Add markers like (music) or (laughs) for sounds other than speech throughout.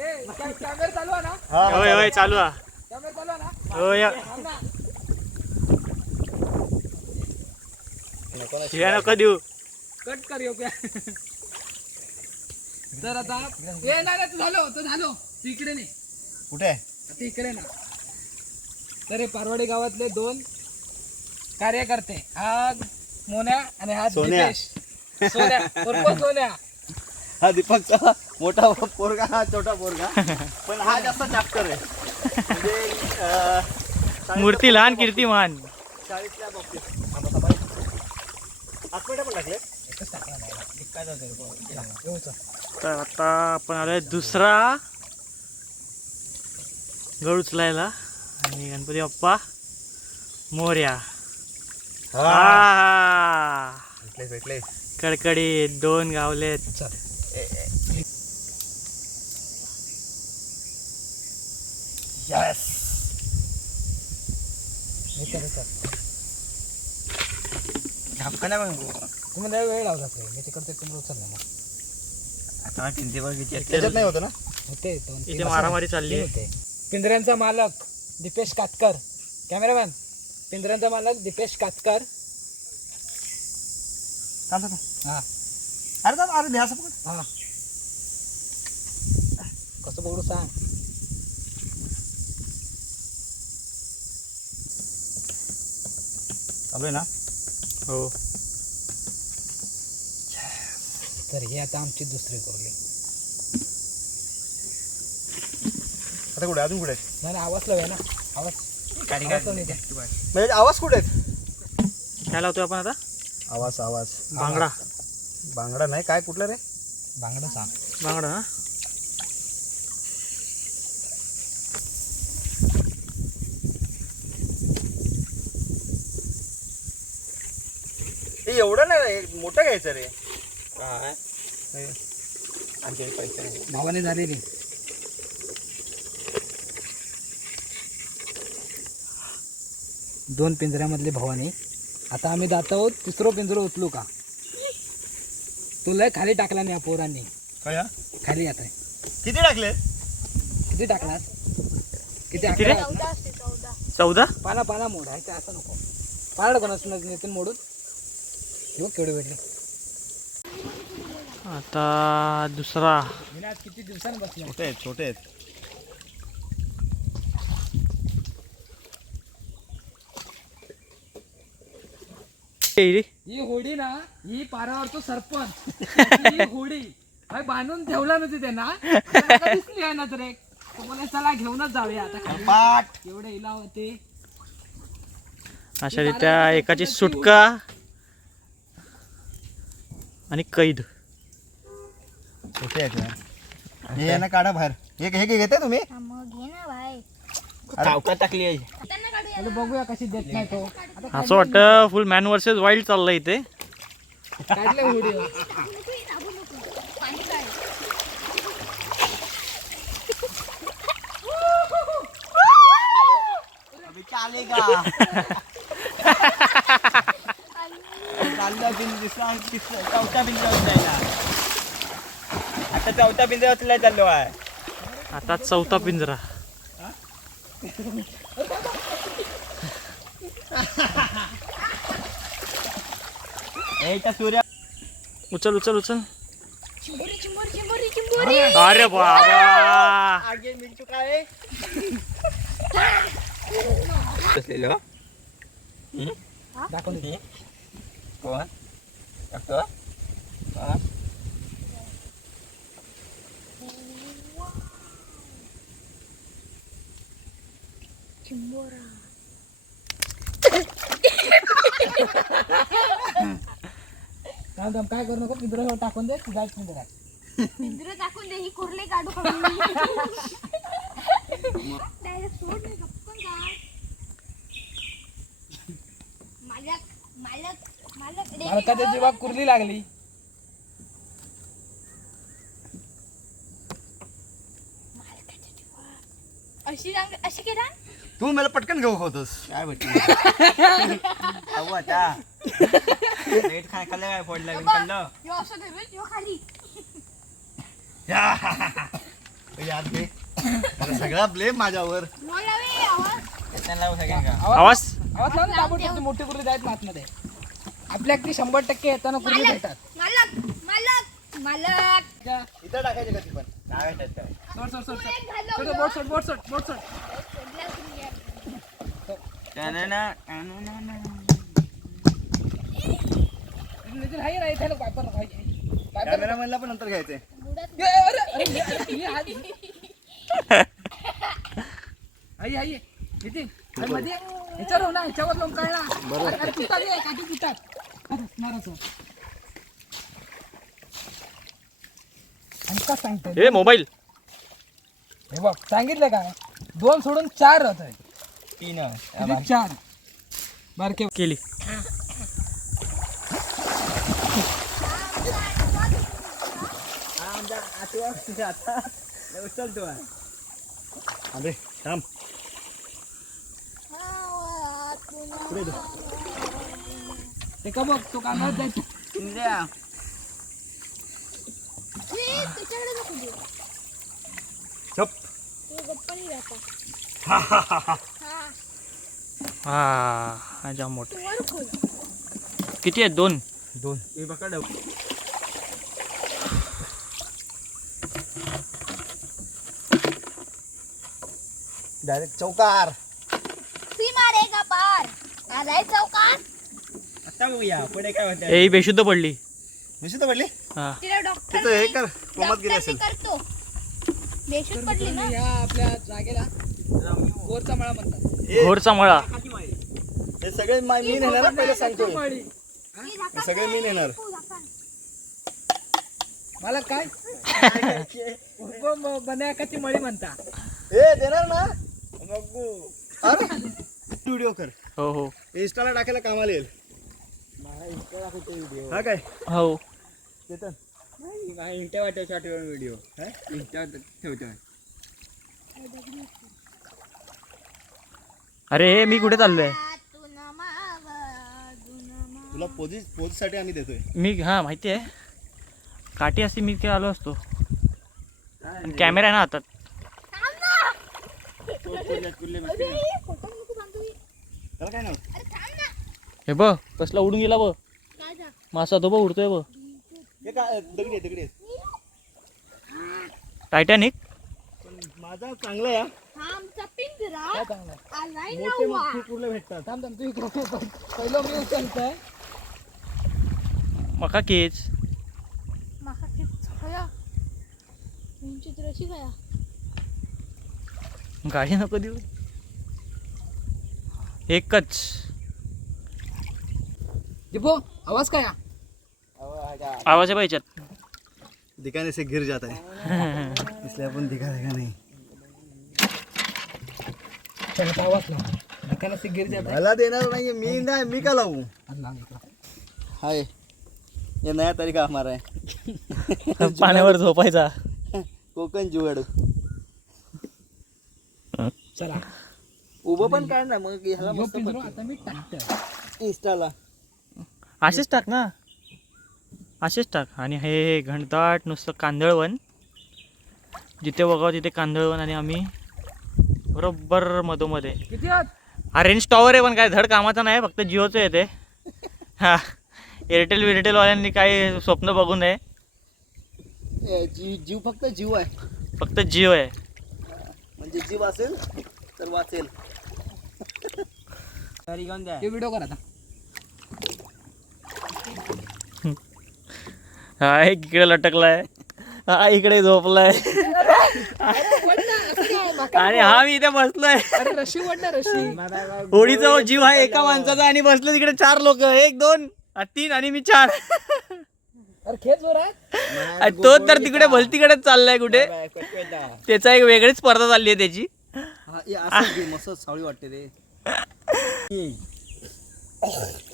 Camera चालू आहे ना? होय होय चालू हा कॅमेरा चालू आहे ना? होय थांब ना. शिव्या नको देऊ. कट कर योग्य. आता ए नाही नाही, तू झालो तो झालो. तू इकडे नाही कुठे आता इकडे ना. तर हे पारवाडी गावातले दोन कार्यकर्ते हा मोन्या आणि हा सोन्या. दीपेश. सोन्या उर्फ सोन्या. हा दीपकचा. मोठा पोरगा हा छोटा पोरगा. पण हा जास्त चॅप्टर आहे. म्हणजे मूर्ती लहान कीर्तिमान. बाबतीत. आतमध्ये पण. तर आता आपण आलोय दुसरा गड उचलायला. आणि गणपती बाप्पा मोर्या. आ, भेटले भेटले कडकडी दोन गावलेत. यस झापका नाही तुम्ही लय वेळ लावला मी तिकडचं तुम्ही उचललं मग. आता पिंते त्याच्यात नाही होतं ना? होते दोन तीन इथे असं- मारामारी चालली होते. पिंजऱ्यांचा मालक दीपेश कातकर. कॅमेरामॅन पिंजऱ्यांचा मालक दीपेश कातकर. थांब थांब हा. अरे थांब अरे ध्यास पकड. हा. कसं बघू सांग. चालू ना? हो. तर ही आता आमची दुसरी कोरली आता कुठे? अजून कुठे? नाही नाही, आवाज लावूया ना. आवाज. आवाज लावून येते. म्हणजे आवाज कुठे आहेत? काय लावतोय आपण आता? आवाज आवाज. बांगडा. बांगडा नाही काय कुठलं रे? बांगडा सांग. बांगडा ना हे? एवढं नाही रे मोठं घ्यायचं रे. काय? आणखी पैसे नाही. भावाने झालेली. दोन पिंजऱ्यामधले भवानी. आता आम्ही जात आहोत तिसरं पिंजरं उचलू का? तुला खाली टाकला नाही या पोरांनी. काय? हा? खाली आता. किती टाकले? किती टाकणार? किती रे? चौदा पाना पाना मोड आहे ते असं नको. पाना कोणाच नितीन मोडून. बघ केवढे भेटले? आता दुसरा. किती दिवसांनी बसलो छोटे आहेत छोटे आहेत. ए रे. ही होडी ना ही पारावरचं सरपंच. ही होडी. भाई बांधून ठेवला नव्हती त्यांना आता मला दिसली आहे ना तर एक. तो बोले चला घेऊनच जाऊया आता खाली. पाठ. एवढे इला होते. अशा रित्या एकाची सुटका. आणि कैद. हे ना काढा बाहेर. हे हे घे- घेताय तुम्ही? मग घे ना भाई चावकात टाकली आहे. त्यांना काढूया आता बघूया कशी देत नाही तो. आता असं वाटतं फुल मॅन वर्सेस वाईल्ड चाललंय इथे. काढले चालेगा (laughs) चालला बिंदू दुसरा तिसरा चौथा बिंदू उचलायला आता चौथा बिंदू उचलाय चाललो आहे. आता चौथा पिंजरा. (laughs) सूर्य उचल उचल उचल. चिंबोरी चिंबोरी चिंबोरी चिंबोरी! अरे बाबा! आगे मिल चुका है? बसलेलो दाखवून दे. कोण? टाकतो चिंबोरा थांब, थांब, काय करू नको? पिंजरा टाकून दे तू जायचं पिंजरं टाकून दे ही कुर्ली काढू Direct सोड गप्पन मालक मालकाच्या जीवाक कुर्ली लागली. अशी सांग अशी केला तू मला पटकन घेऊ होतोस काय भेटलं (laughs) अहो आता. लेट खाय खाल्लं काय फोडलं मी खाल्लं? यो असं धरून यो खाली. याद घे आता सगळा ब्लेम माझ्यावर. आवाज. आवाज आवाज लावून ताबडतोब ती मोठी कुर्ली जायत आतमध्ये. आपल्या अगदी शंभर टक्के येताना मालक भेटतात मालक मालक मालक इथं टाकायचे का ती पण काय भेटत काय सोड सोड सोड सोड एक घालव सोड, बोट सोड बोट सोड बोट सोड नितीन हाय नाही त्याला वापर नको, हाय, हाय. वापर नको. कॅमेरामॅनला पण नंतर घ्यायचंय ए, अरे, अरे, हे- अरे, हे हात- हाय, हाय, नितीन, हाय, मध्ये ह्याच्यावर हो ना ह्याच्यावर लोक कळला अरे, अरे, पितात हे, काठी पितात का ए मोबाईल. हे बघ सांगितलं काय दोन सोडून चार राहत आहे. तीन किती चार. बारके केली. अरे थांब. ते का बघ तो? कामात जायचं त्याच्याकडे नको देऊ. चप तो गप्पानी राहता. हा हा हा जाम मोठा. तू वर खोल. किती आहेत? दोन. दोन. मी पकड डायरेक्ट चौकार. सीमा रे का पार आलाय चौकात आता बघूया पुढे काय होतं ए ही बेशुद्ध पडली. निश्चित पडली? हा. तिला डॉक्टर तिथं हे कर कोमात गेली असेल. करतो. बेशुद्ध पडली ना. या आपल्या जागेला गोरचा मळा म्हणतात. हे- घोरचा मळा. हे सगळे मा- मी नेणार हा, पहिले. ही हे? सगळे मी नेणार तू झाकण. मला काय? बनायकाची मळी म्हणता. ए देणार ना? अरे व्हिडिओ कर. हो हो. इंस्टाला टाकायला कामाला येईल. हा काय? हो. चेतन? इंस्टा वाटव शॉर्ट व्हिडिओ इंस्टा ठेवतो. अरे मी कुठे चाललोय? तू तू. तुला पोझिस पोजसाठी आम्ही देतोय. मी हा माहिती आहे. काठी असती मी काय आलो असतो. कॅमेरा आहे ना हातात. त्याला काय नाव? अरे, थांब ना. हे बघ. कसला उडून गेला बघ? मासा तो बघ उडतोय बघ. हे काय दगडी आहे, दगडी आहे. टायटॅनिक माझा चांगला मोठे कुर्ले भेटतात? थांब ये. पहिलं मी मका केच गाडी नको देऊ. एकच. दीपो आवाज काय हा? आवाज आहे याच्यात. दिखाने से गिर जाता है. इसलिए अपन दिखा देगा नहीं. आवाज लाव. धक्काला से गिर जात मला देणार नाही मी नाही मी का लावू हाय ये नया तरीका हमारा है. (laughs) पाण्यावर झोपायचा. कोकण जुगाड. चला. उभं पण काय ना मग ह्याला यो मस्त पिंजरो. आता मी असेच टाक ना. असेच टाक. आणि हे घनदाट नुसतं कांदळवन जिथे बघावं तिथे कांदळवन आणि आम्ही बरोबर मधोमध्ये हा रेंज टॉवर आहे पण काय धड कामाचा नाही फक्त जिओचं येते हा. एअरटेल विरटेलवाल्यांनी काय स्वप्न बघू नये. जीव जीव फक्त जीव आहे. फक्त जिओ आहे. म्हणजे जीव असेल तर वाचेल. तरी घेऊन द्या हे व्हिडिओ कर हा एक इकडे लटकलाय. हा इकडे झोपलाय. आणि हा मी इथे बसलोय. अरे रशी रशी. होडीचा जीव आहे एका माणसाचा आणि बसले तिकडे चार लोक. एक दोन तीन आणि मी चार. अरे खेच जोरात. आणि तो तर तिकडे भलतीकडेच चाललाय कुठे? त्याचा एक वेगळीच स्पर्धा चालली आहे त्याची. हा, मस्त सावळी वाटते रे. (laughs)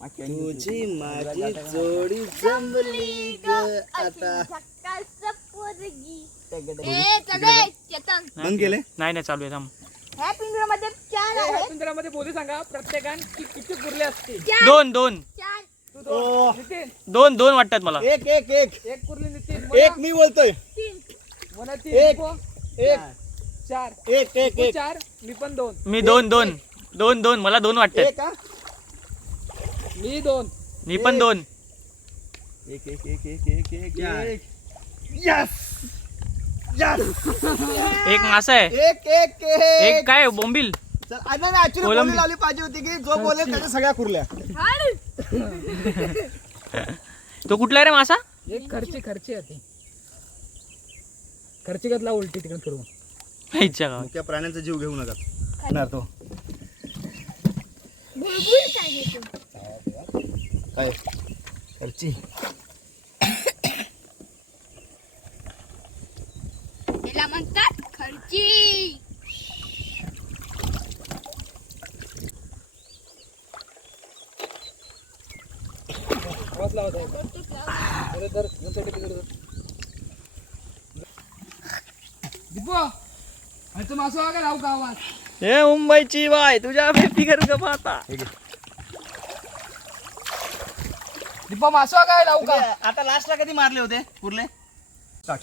तुझी माझी जोडी जमली ग आता. बंद केले नाही नाही चालू आहे थांब. ह्या पिंजऱ्यामध्ये चार बोलू सांगा प्रत्येकान की किती असतील? चार. दोन दोन. चार. तू. दोन. नितीन. दोन दोन वाटतात मला. एक एक एक. एक कुर्ली नितीन एक मी बोलतोय. मोना एक. एक. चार. एक एक. चार मी पण दोन. मी दोन दोन. दोन दोन. मला दोन वाटतात. एक हा? मी दोन. मी पण दोन. एक. एक एक एक एक एक एक यस यस (laughs) एक. मासा आहे. एक एक एक. एक काय बोंबील. ऍक्च्युली लावली पाहिजे होती की जो बोलेल त्याच्या सगळ्या कुरल्या (laughs) तो कुठला आहे रे मासा? एक खर्ची खर्ची होती. खर्ची घातला उलटी तिकडे फिरवून इच्छा मुख्य प्राण्यांचा जीव घेऊ नका. तो. काय? खर्ची त्याला म्हणतात खर्ची हे मुंबईची बाय तुझ्या फिगर का पाहता दीपू मासो काय लावू का? आता लास्टला कधी मारले होते? कुर्ले स्टार्ट.